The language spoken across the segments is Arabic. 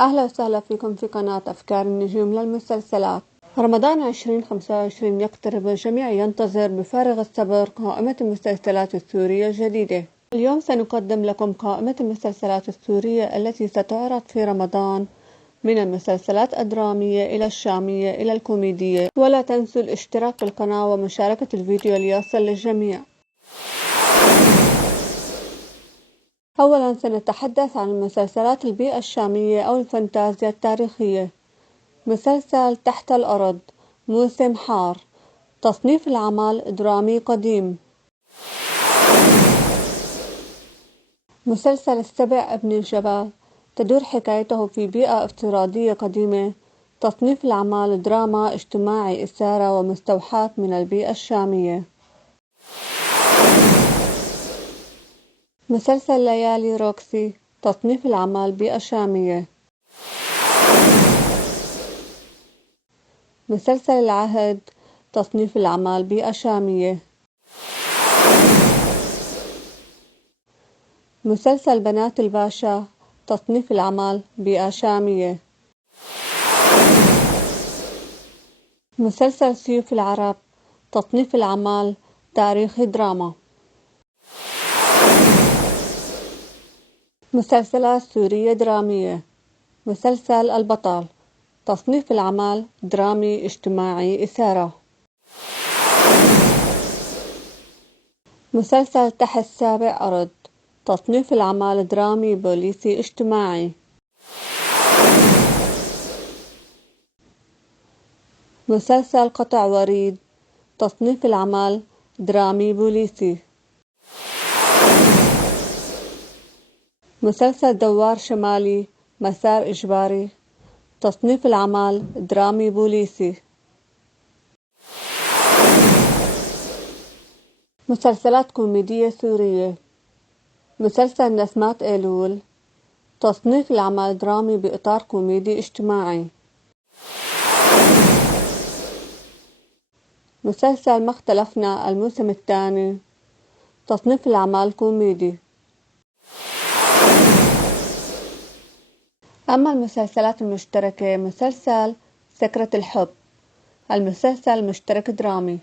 أهلا وسهلا فيكم في قناة أفكار النجوم للمسلسلات. رمضان 2025 يقترب والجميع ينتظر بفارغ الصبر قائمة المسلسلات السورية الجديدة. اليوم سنقدم لكم قائمة المسلسلات السورية التي ستعرض في رمضان، من المسلسلات الدرامية إلى الشامية إلى الكوميدية. ولا تنسوا الاشتراك بالقناة ومشاركة الفيديو ليصل للجميع. أولاً سنتحدث عن مسلسلات البيئة الشامية أو الفانتازيا التاريخية. مسلسل تحت الأرض، موسم حار. تصنيف العمل درامي قديم. مسلسل السبع ابن الجبل، تدور حكايته في بيئة افتراضية قديمة. تصنيف العمل دراما اجتماعي إثارة ومستوحاة من البيئة الشامية. مسلسل ليالي روكسي، تصنيف العمل بيئة شامية. مسلسل العهد، تصنيف العمل بيئة شامية. مسلسل بنات الباشا، تصنيف العمل بيئة شامية. مسلسل سيوف العرب، تصنيف العمل تاريخي دراما. مسلسلات سورية درامية. مسلسل البطل، تصنيف العمل درامي اجتماعي إثارة. مسلسل تحت السابع أرض، تصنيف العمل درامي بوليسي اجتماعي. مسلسل قطع وريد، تصنيف العمل درامي بوليسي. مسلسل دوار شمالي، مسار إجباري، تصنيف العمل درامي بوليسي. مسلسلات كوميدية سورية. مسلسل نسمات أيلول، تصنيف العمل درامي بإطار كوميدي اجتماعي. مسلسل ما اختلفنا الموسم الثاني، تصنيف العمل كوميدي. أما المسلسلات المشتركة، مسلسل سكرة الحب، المسلسل مشترك درامي.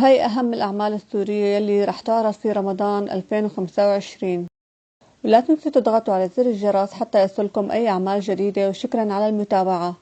هاي أهم الأعمال السورية يلي رح تعرض في رمضان 2025. ولا تنسوا تضغطوا على زر الجرس حتى يصلكم أي أعمال جديدة، وشكرا على المتابعة.